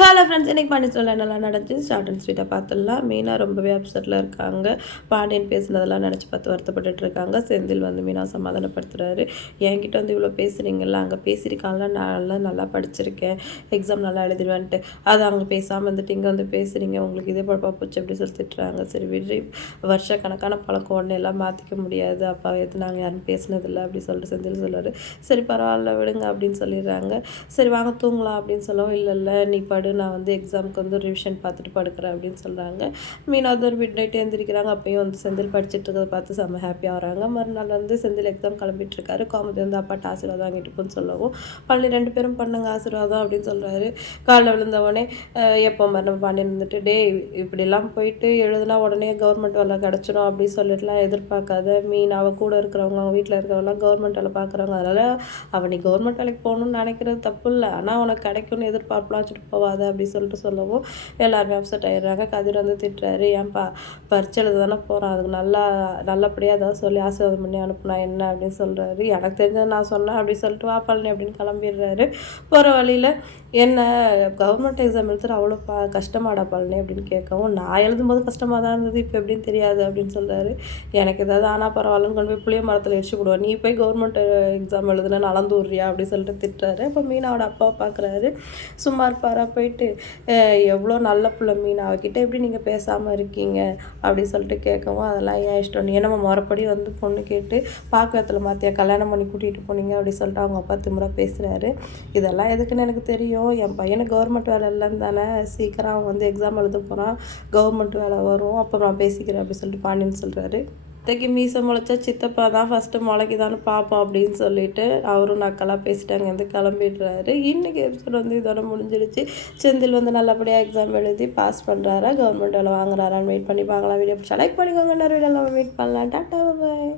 Hello friends இன்றைக்கி பாண்டி சொல்ல நல்லா நடந்துச்சு? ஷார்ட் அண்ட் ஸ்வீட்டாக பார்த்துடலாம். மீனா ரொம்பவே அப்செட்டில் இருக்காங்க. பாண்டியன் பேசுனதெல்லாம் நினச்சி பார்த்து வருத்தப்பட்டுட்டு இருக்காங்க. செந்தில் வந்து மீனா சமாதானப்படுத்துகிறாரு என்கிட்ட வந்து இவ்வளோ பேசுகிறீங்கள அங்கே பேசியிருக்காங்களா நான் நல்லா படிச்சிருக்கேன். எக்ஸாம் நல்லா எழுதிடுவேன்ட்டு. அது அங்கே பேசாமல் வந்துட்டு இங்கே வந்து பேசுகிறீங்க உங்களுக்கு இதே பழப்பா போச்சு அப்படி சொல்லி திட்டுறாங்க. சரி விடு. வருஷ கணக்கான பழக்கம் ஒன்று எல்லாம் மாற்றிக்க முடியாது. அப்பா எது நாங்கள் யாரும் பேசினதில்லை அப்படி சொல்லிட்டு செந்தில் சொல்லுவார் சரி பரவாயில்ல விடுங்க அப்படின்னு சொல்லிடுறாங்க. சரி வாங்க தூங்கலாம் அப்படின்னு சொல்லவும் இல்லை இல்லை நீ படு நான் வந்து எக்ஸாமுக்கு வந்து ரிவிஷன் பார்த்துட்டு படுக்கிறேன் அப்படின்னு சொல்கிறாங்க மீனாவது ஒரு மிட் நைட் எழுந்திரிக்கிறாங்க. அப்பயும் வந்து செந்தில் படிச்சுட்டு இருக்கிறத பார்த்து செம்ம ஹாப்பியாக வராங்க. மறுநாள் வந்து செந்தில் எக்ஸாம் கிளம்பிட்டு இருக்காரு. காமதி வந்து அப்பாட்ட ஆசீர்வாதம் வாங்கிட்டு போன்னு சொல்லவும். பள்ளி ரெண்டு பேரும் பண்ணுங்க ஆசீர்வாதம் அப்படின்னு சொல்கிறாரு காலைல விழுந்தவொடனே எப்போ மாதிரி நம்ம பாண்டியன் வந்துட்டு டே இப்படிலாம் போயிட்டு எழுதுனா உடனே கவர்மெண்ட் வேலை கிடச்சிடும் அப்படின்னு சொல்லிட்டுலாம் எதிர்பார்க்காத மீன். அவள் கூட இருக்கிறவங்க அவங்க வீட்டில் இருக்கிறவங்களாம் கவர்மெண்ட் வேலை பார்க்குறவங்க. அதனால் அவள் நீ கவர்மெண்ட் வேலைக்கு போகணும்னு நினைக்கிறது தப்பு இல்லை. ஆனால் உனக்கு கிடைக்கும்னு எதிர்பார்ப்பெலாம் வச்சுட்டு போகாத அப்படி சொல்லிட்டு சொல்லவும் எல்லாருமே அப்செட் ஆயிடுறாங்க. கதிர் வந்து திட்டுறாரு ஏன்பா பரிச்சலுக்கு எழுத தானே போகிறான் அதுக்கு நல்லா நல்லபடியாக ஏதாவது சொல்லி ஆசீர்வாதம் பண்ணி அனுப்புனா என்ன அப்படின்னு சொல்கிறாரு எனக்கு தெரிஞ்சதை நான் சொன்னேன் அப்படி சொல்லிட்டு வா பழனி அப்படின்னு கிளம்பிடுறாரு. போகிற வழியில் என்ன கவர்மெண்ட் எக்ஸாம் எழுதுற அவ்வளோ பா கஷ்டமாடா பழனி அப்படின்னு கேட்கவும் நான் எழுதும்போது கஷ்டமாக தான் இருந்தது இப்போ எப்படின்னு தெரியாது அப்படின்னு சொல்கிறாரு எனக்கு ஏதாவது ஆனால் பரவாயில்லன்னு கொண்டு போய் புளிய மரத்தில் எரிச்சு விடுவோம் நீ போய் கவர்மெண்ட் எக்ஸாம் எழுதுனா விடுறியா அப்படின்னு சொல்லிட்டு திட்டுறாரு. அப்போ மீனாவோட அப்பா பார்க்குறாரு சும்மா இருப்பாரா போயிட்டு எவ்வளோ நல்ல பிள்ளை மீன் அவகிட்ட எப்படி நீங்கள் பேசாமல் இருக்கீங்க? அப்படின்னு சொல்லிட்டு கேட்கவும் அதெல்லாம் ஏன் இஷ்டம்? நீ நம்ம முறைப்படி வந்து பொண்ணு கேட்டு பாக்கத்தில் மாற்றியா கல்யாணம் பண்ணி கூட்டிகிட்டு போனீங்க? அப்படின்னு சொல்லிட்டு அவங்க அப்பா திமுறை பேசுகிறாரு இதெல்லாம் எதுக்குன்னு எனக்கு தெரியும். என் பையனுக்கு கவர்மெண்ட் வேலை இல்லைன்னு தானே. சீக்கிரம் அவன் வந்து எக்ஸாம் எழுத போகிறான் கவர்மெண்ட் வேலை வரும். அப்போ நான் பேசிக்கிறேன் அப்படின்னு சொல்லிட்டு பாண்டியன் சொல்கிறாரு அத்தைக்கு மீசை முளைச்சா சித்தப்பா தான் ஃபஸ்ட்டு முளைக்குதான்னு பார்ப்போம் அப்படின்னு சொல்லிட்டு அவரும் நக்கலாக பேசிட்டாங்க வந்து கிளம்பிடுறாரு. இன்றைக்கி எபிசோட் வந்து இதோட முடிஞ்சிருச்சு செந்தில் வந்து நல்லபடியாக எக்ஸாம் எழுதி பாஸ் பண்ணுறாரா கவர்மெண்ட் வேலை வாங்குறாரான்னு வெயிட் பண்ணி பார்க்கலாம். வீடியோ பிடிச்சா லைக் பண்ணிக்கோங்க. நிறைய வீடியோ வெயிட் பண்ணலாம். Tata bye